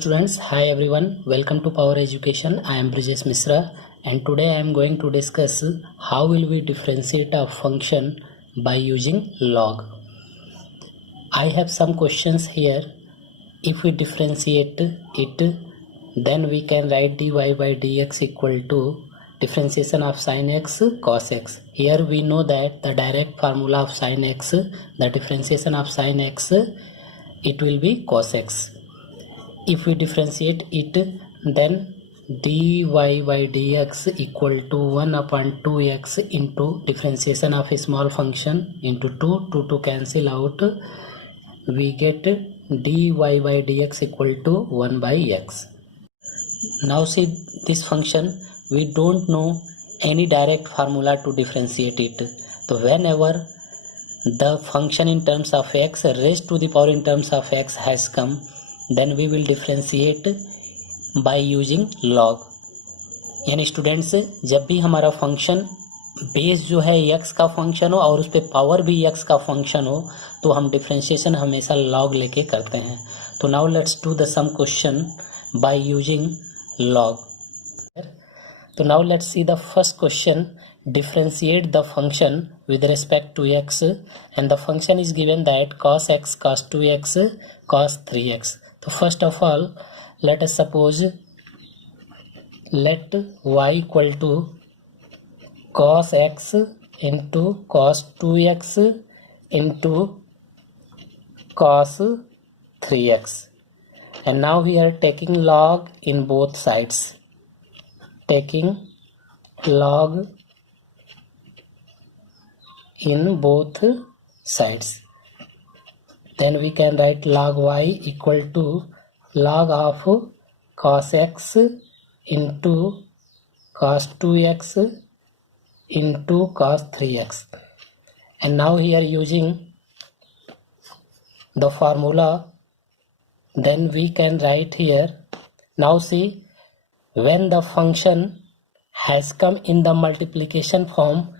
students, hi everyone, welcome to Power Education. I am Brijesh Misra and today I am going to discuss how will we differentiate a function by using log. I have some questions here. If we differentiate it, then we can write dy by dx equal to differentiation of sin x cos x. Here we know that the direct formula of sin x, the differentiation of sin x, it will be cos x. If we differentiate it, then dy by dx equal to 1 upon 2x into differentiation of a small function into 2 cancel out, we get dy by dx equal to 1 by x. Now see this function, we don't know any direct formula to differentiate it. So whenever the function in terms of x raised to the power in terms of x has come, then we will differentiate by using log. यानी students जब भी हमारा function base जो है x का function हो और उस पर पावर भी x का फंक्शन हो तो हम डिफरेंशिएशन हमेशा log लेके करते हैं. तो now let's do the sum question by using log. तो now let's see the first question. Differentiate the function with respect to x and the function is given that cos x cos 2x cos 3x. So first of all, let us suppose let y equal to cos x into cos 2x into cos 3x, and now we are taking log in both sides, taking log in both sides. Then we can write log y equal to log of cos x into cos 2x into cos 3x. And now here using the formula, then we can write here. Now see, when the function has come in the multiplication form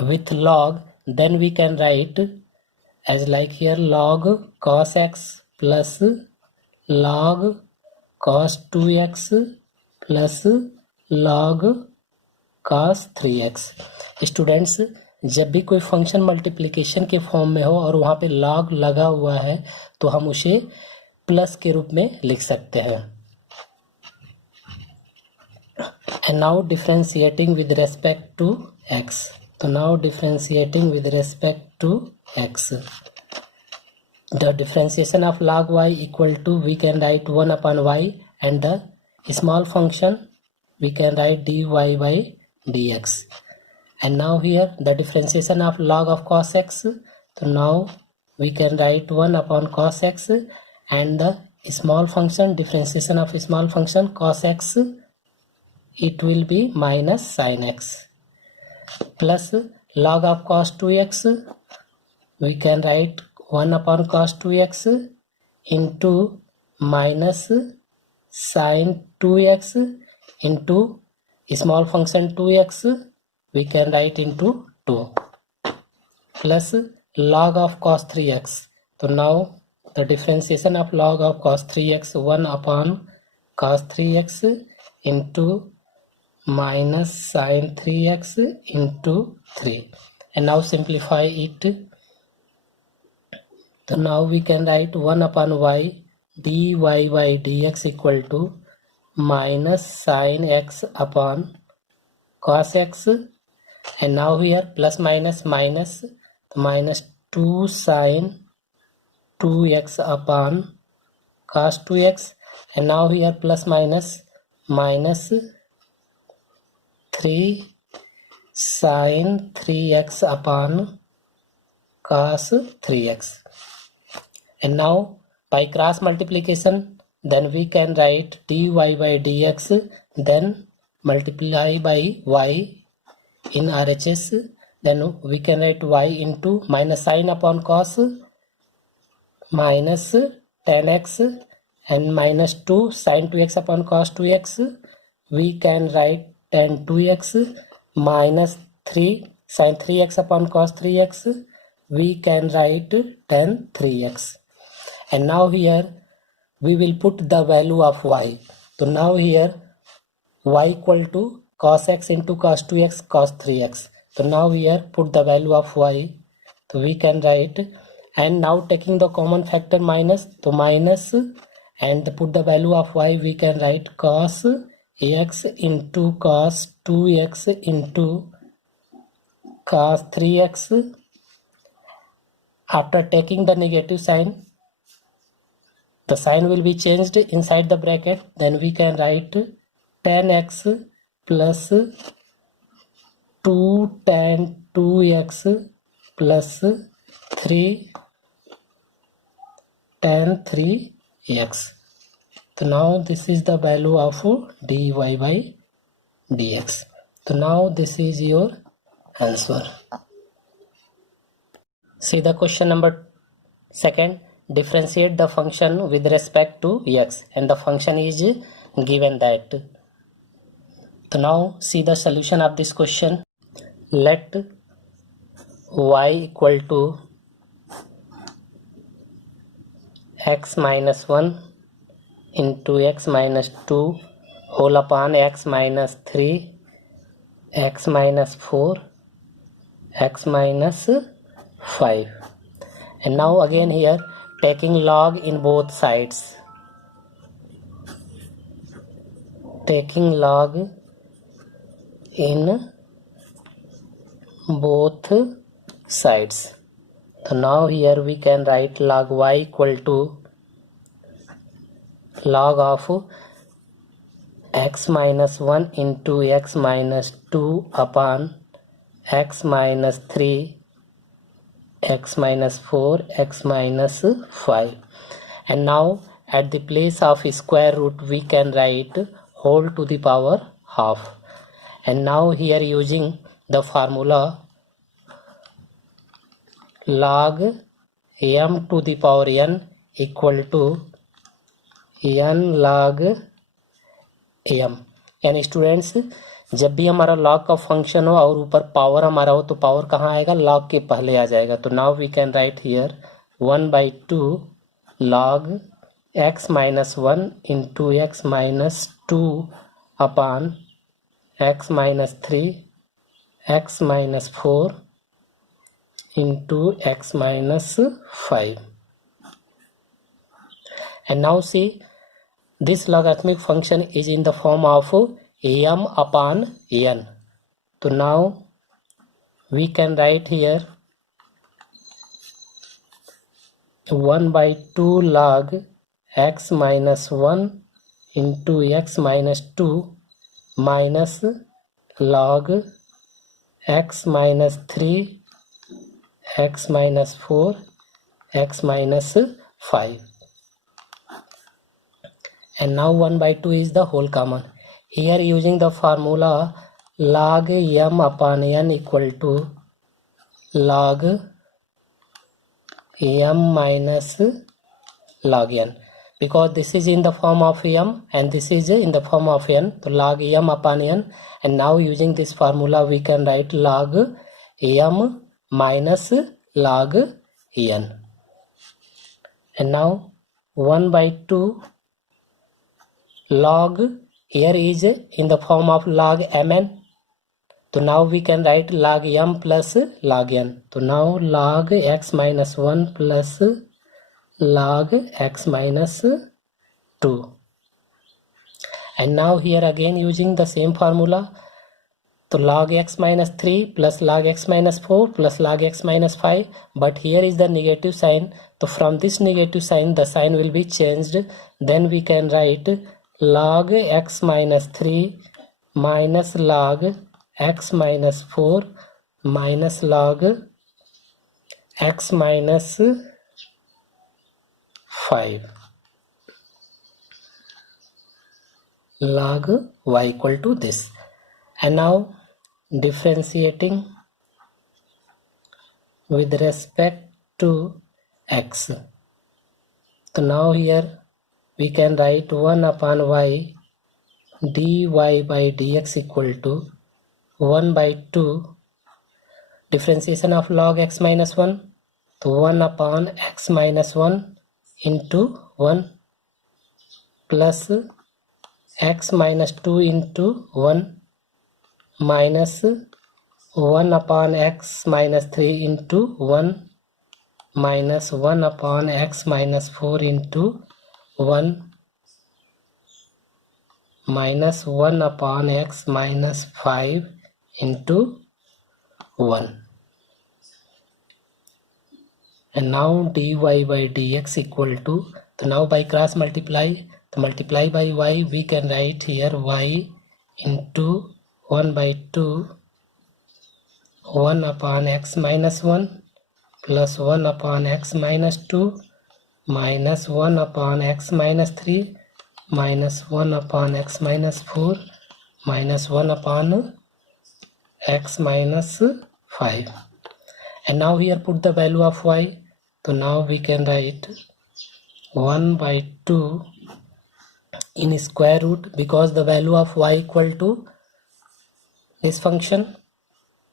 with log, then we can write as like here log cos x plus log cos 2x plus log cos 3x. Students जब भी कोई function multiplication के form में हो और वहाँ पे log लगा हुआ है तो हम उसे प्लस के रूप में लिख सकते हैं. And now differentiating with respect to x. So now differentiating with respect to x. The differentiation of log y equal to, we can write 1 upon y, and the small function we can write dy by dx. And now here the differentiation of log of cos x. So now we can write 1 upon cos x, and the small function differentiation of small function cos x, it will be minus sin x, plus log of cos 2x, we can write 1 upon cos 2x into minus sin 2x into small function 2x, we can write into 2, plus log of cos 3x. So now the differentiation of log of cos 3x, 1 upon cos 3x into minus sin 3x into 3, and now simplify it. So now we can write 1 upon y dy by dx equal to minus sin x upon cos x, and now here plus minus minus, minus 2 sin 2x upon cos 2x, and now here plus minus minus 3 sin 3x upon cos 3x. And now by cross multiplication, then we can write dy by dx, then multiply by y in RHS, then we can write y into minus sin upon cos minus 10x and minus 2 sin 2x upon cos 2x, we can write tan 2x minus 3 sin 3x upon cos 3x, we can write tan 3x. And now here we will put the value of y. So now here y equal to cos x into cos 2x cos 3x. So now here put the value of y. So we can write, and now taking the common factor minus, so minus, and put the value of y, we can write cos x into cos 2x into cos 3x. After taking the negative sign, the sign will be changed inside the bracket. Then we can write 10x plus 2 tan 2x plus 3 tan 3x. So now this is the value of dy by dx. So now this is your answer. See the question number 2. Differentiate the function with respect to x, and the function is given that. So now see the solution of this question. Let y equal to x minus 1 into x minus 2 whole upon x minus 3, x minus 4, x minus 5. And now again here taking log in both sides. Taking log in both sides. So now here we can write log y equal to log of x minus 1 into x minus 2 upon x minus 3, x minus 4, x minus 5. And now at the place of square root we can write whole to the power half. And now here using the formula log m to the power n equal to n log m. यानी students जब भी हमारा log का function हो और ऊपर power हमारा हो तो पावर कहाँ आएगा, log के पहले आ जाएगा. तो now we can write here 1/2 log x minus 1 into x minus 2 upon x minus 3, x minus 4 into x minus 5. And now see, this logarithmic function is in the form of m upon n. So now we can write here 1/2 log x minus 1 into x minus 2 minus log x minus 3, x minus 4, x minus 5. And now 1/2 is the whole common. Here using the formula log m upon n equal to log m minus log n, because this is in the form of m and this is in the form of n. So log m upon n, and now using this formula we can write log m minus log n. And now 1/2 log here is in the form of log mn. So now we can write log m plus log n. So now log x minus 1 plus log x minus 2. And now here again using the same formula. So log x minus 3 plus log x minus 4 plus log x minus 5. But here is the negative sign. So from this negative sign the sign will be changed. Then we can write log x minus 3 minus log x minus 4 minus log x minus 5 log y equal to this. And now differentiating with respect to x. So now here we can write 1 upon y dy by dx equal to 1/2 differentiation of log x minus 1. So 1 upon x minus 1 into 1 plus x minus 2 into 1 minus 1 upon x minus 3 into 1 minus 1 upon x minus 4 into 1 minus 1 upon x minus 5 into 1. And now dy by dx equal to, so now by cross multiply, to multiply by y, we can write here y into 1 by 2 1 upon x minus 1 plus 1 upon x minus 2 minus 1 upon x minus 3 minus 1 upon x minus 4 minus 1 upon x minus 5. And now here put the value of y. So now we can write 1 by 2 in square root, because the value of y equal to this function.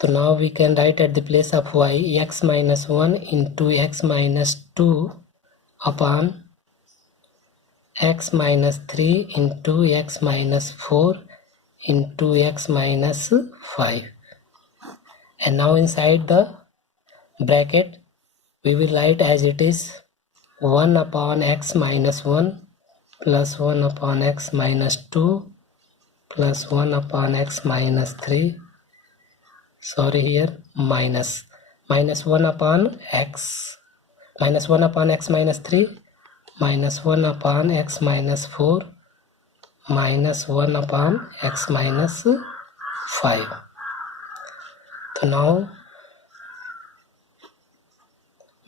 So now we can write at the place of y x minus 1 into x minus 2 upon x minus 3 into x minus 4 into x minus 5. And now inside the bracket we will write as it is 1 upon x minus 1 plus 1 upon x minus 2 plus 1 upon x minus 3, sorry here minus 1 upon x minus 1 upon x minus 3 minus 1 upon x minus 4 minus 1 upon x minus 5. So now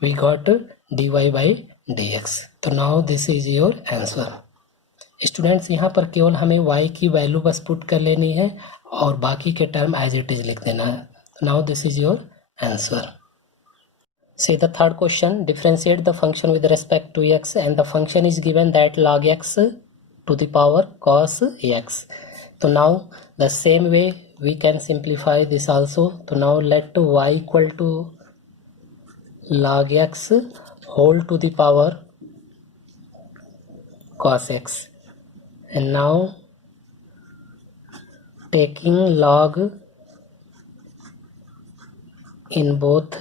we got dy by dx. तो now this is your answer. Students यहाँ पर केवल हमें y की value बस put कर लेनी है और बाकी के टर्म एज इट इज लिख देना है. Now this is your answer. See the third question, differentiate the function with respect to x and the function is given that log x to the power cos x. So now the same way we can simplify this also. So now let y equal to log x whole to the power cos x, and now taking log in both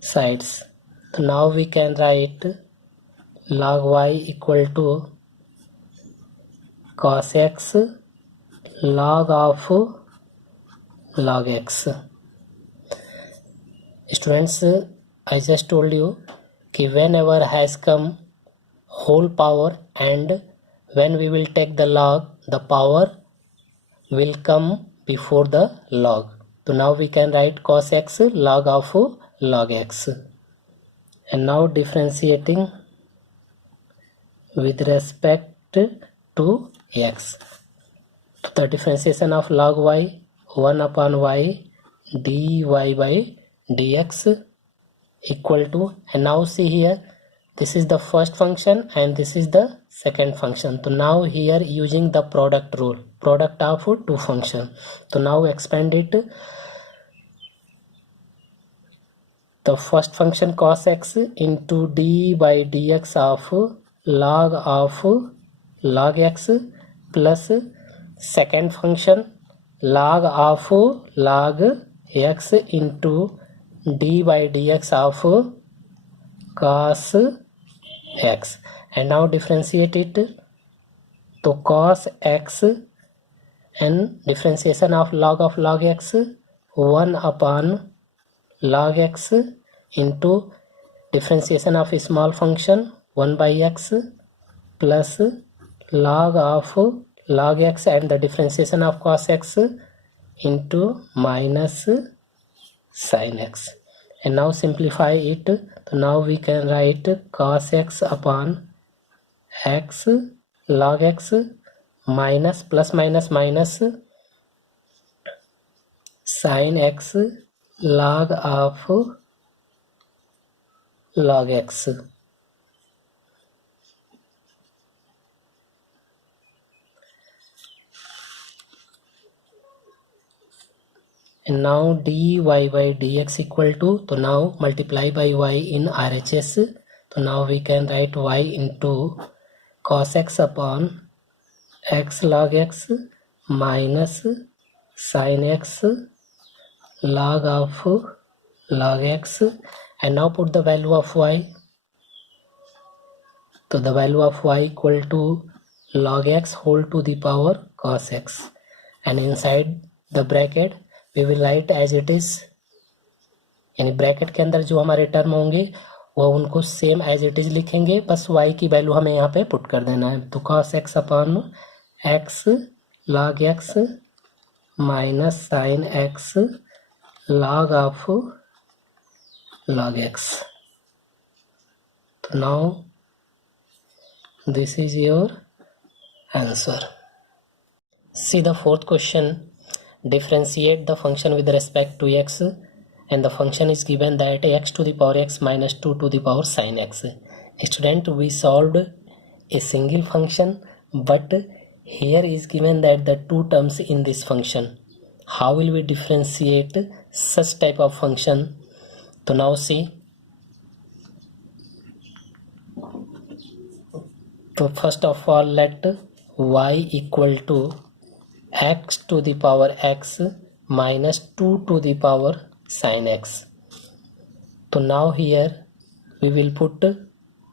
sides. So now we can write log y equal to cos x log of log x. Students, I just told you कि whenever has come whole power and when we will take the log, the power will come before the log. So now we can write cos x log of log x. And now differentiating with respect to x. So the differentiation of log y 1 upon y dy by dx equal to, and now see here this is the first function and this is the second function. So now here using the product rule, product of two function. So now expand it. The first function cos x into d by dx of log x plus second function log of log x into d by dx of cos x, and now differentiate it. So cos x and differentiation of log x 1 upon log x into differentiation of a small function 1 by x plus log of log x and the differentiation of cos x into minus sin x. And now simplify it. So now we can write cos x upon x log x minus plus minus minus sin x log of log x. And now dy by dx equal to, so now multiply by y in RHS. So now we can write y into cos x upon x log x minus sin x log of log x, and now put the value of y. So the value of y equal to log x whole to the power cos x, and inside the bracket we will write as it is, यानी bracket के अंदर जो हमारे term होंगे वो उनको same as it is लिखेंगे, बस y की वैल्यू हमें यहाँ पे पुट कर देना है। तो cos x upon x log x minus sine x log of log x। तो now this is your answer. See the fourth question. Differentiate the function with respect to x, and the function is given that x to the power x minus 2 to the power sin x. Student, we solved a single function, but here is given that the two terms in this function. How will we differentiate such type of function? So now see. So first of all, let y equal to x to the power x minus 2 to the power sin x. So now here we will put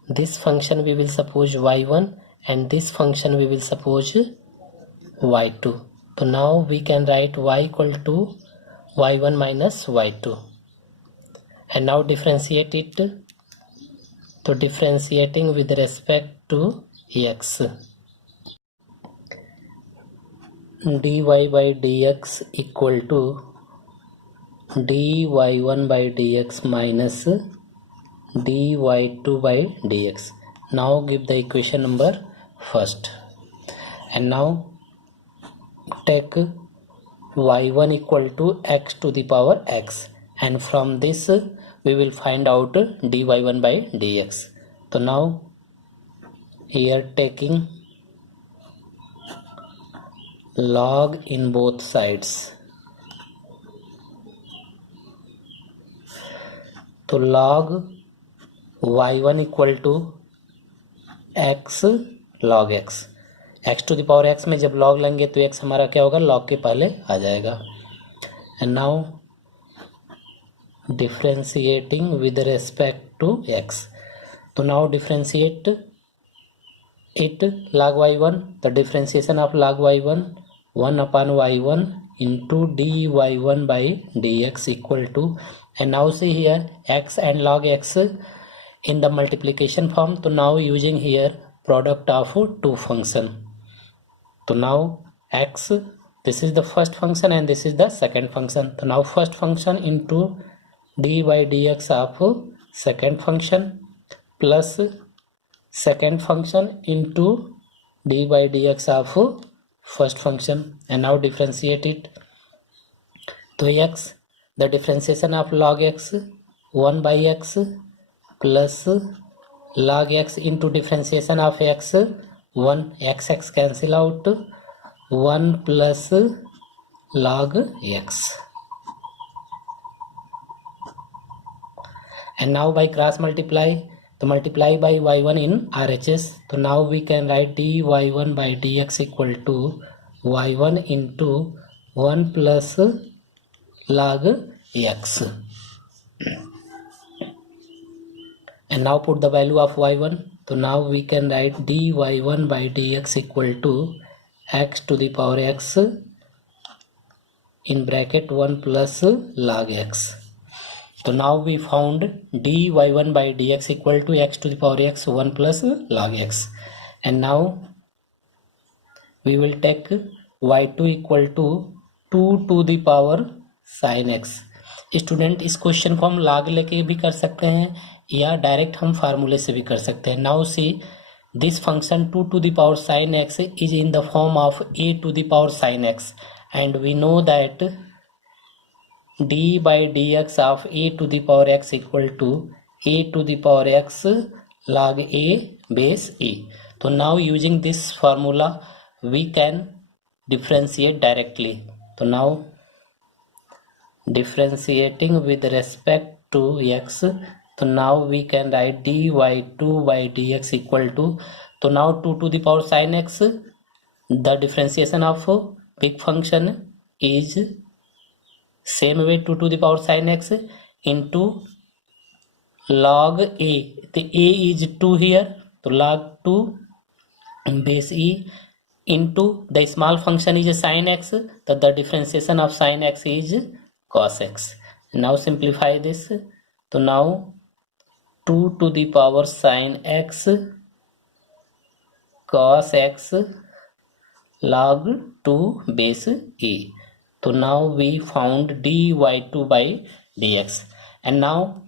this function, we will suppose y1, and this function we will suppose y2. So now we can write y equal to y1 minus y2, and now differentiate it. So differentiating with respect to x, dy by dx equal to dy1 by dx minus dy2 by dx. Now give the equation number first, and now take y1 equal to x to the power x, and from this we will find out dy1 by dx. So now here taking log in both sides, तो log y1 equal to x log x, x to the power x में जब log लेंगे तो x हमारा क्या होगा, log के पहले आ जाएगा। And now differentiating with respect to x, तो now differentiate it log y1, the differentiation of log y1 1 upon y1 into dy1 by dx equal to, and now see here x and log x in the multiplication form. So now using here product of two function. So now x, this is the first function and this is the second function. So now first function into dy by dx of second function plus second function into d by dx of first function, and now differentiate it. So x, the differentiation of log x 1 by x plus log x into differentiation of x 1, x cancel out, 1 plus log x, and now by cross multiply, तो multiply by y1 in RHS. तो now we can write dy1 by dx equal to y1 into 1 plus log x, and now put the value of y1. So now we can write dy1 by dx equal to x to the power x in bracket 1 plus log x. So now we found dy1 by dx equal to x to the power x 1 plus log x, and now we will take y2 equal to 2 to the power sin x. Student इस question को हम log लेके भी कर सकते हैं या direct हम फार्मूले से भी कर सकते हैं। Now see this function 2 to the power sin x is in the form of a to the power sin x, and we know that d by dx of a to the power x equal to a to the power x log a base a. So now using this formula we can differentiate directly. So now differentiating with respect to x, so now we can write dy2 by dx equal to, तो now 2 to the power sin x, the differentiation of big function is same way 2 to the power sin x into log a. The a is 2 here, तो log 2 base e into the small function is sin x, so the differentiation of sin x is cos x. Now simplify this, तो now 2 to the power sin x cos x log 2 base e. So now we found dy2 by dx, and now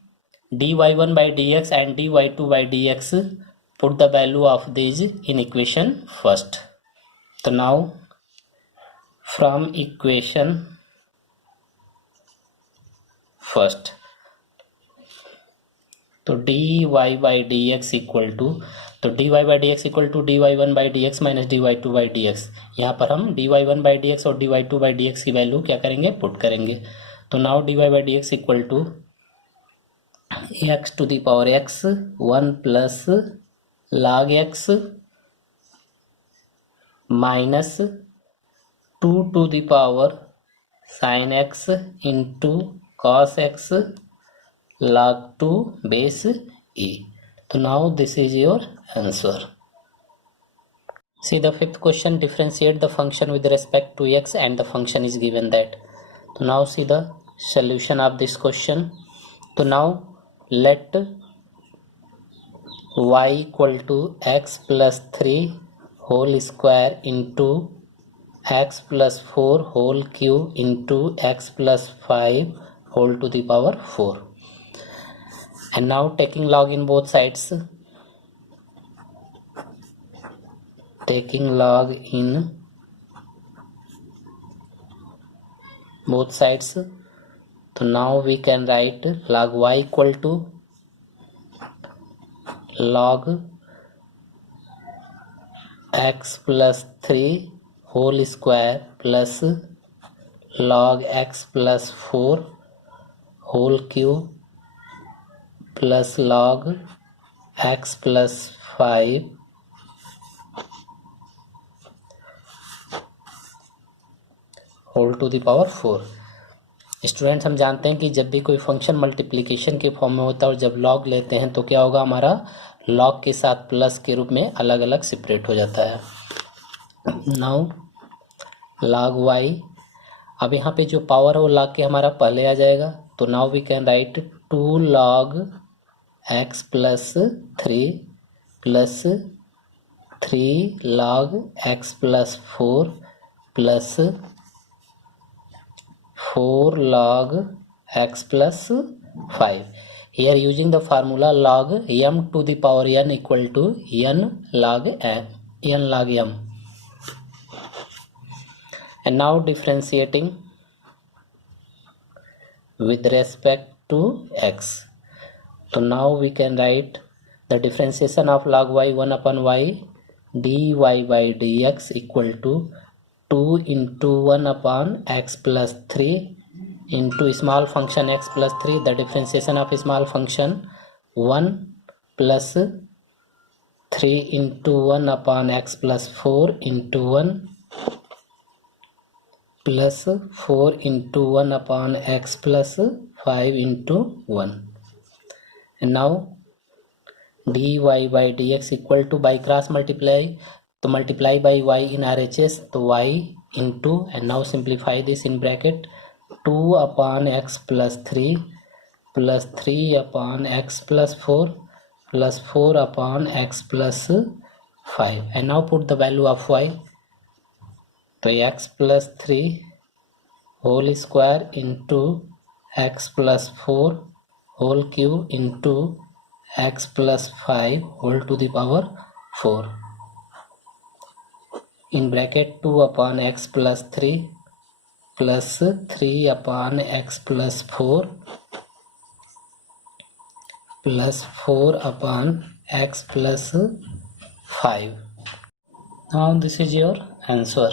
dy1 by dx and dy2 by dx, put the value of these in equation first. So now from equation first, तो dy by dx equal to, तो dy by dx equal to dy1 by dx minus dy2 by dx. यहाँ पर हम dy1 by dx और dy2 by dx की value क्या करेंगे, put करेंगे. तो now dy by dx equal to x to the power x 1 plus log x minus 2 to the power sin x into cos x log 2 base e. So now this is your answer. See the fifth question, differentiate the function with respect to x and the function is given that. So now see the solution of this question. So now let y equal to x plus 3 whole square into x plus 4 whole cube into x plus 5 whole to the power 4. And now taking log in both sides, taking log in both sides, so now we can write log y equal to log x plus 3 whole square plus log x plus 4 whole cube plus log x plus 5 whole to the power 4. Students, हम जानते हैं कि जब भी कोई function multiplication के form में होता है और जब लॉग लेते हैं तो क्या होगा, हमारा लॉग के साथ प्लस के रूप में अलग अलग सेपरेट हो जाता है. नाउ लॉग y, अब यहाँ पे जो पावर है वो लॉग के हमारा पहले आ जाएगा. तो now we can write 2 log x plus 3 plus 3 log x plus 4 plus 4 log x plus 5. Here using the formula log m to the power n equal to n log m. And now differentiating with respect to x. So now we can write the differentiation of log y 1 upon y dy by dx equal to 2 into 1 upon x plus 3 into small function x plus 3, the differentiation of small function 1 plus 3 into 1 upon x plus 4 into 1 plus 4 into 1 upon x plus 5 into 1. And now dy by dx equal to by cross multiply, तो multiply by y in RHS, तो y into, and now simplify this in bracket 2 upon x plus 3 plus 3 upon x plus 4 plus 4 upon x plus 5. And now put the value of y, तो x plus 3 whole square into x plus 4 whole cube into x plus 5 whole to the power 4 in bracket 2 upon x plus 3 plus 3 upon x plus 4 plus 4 upon x plus 5. Now this is your answer.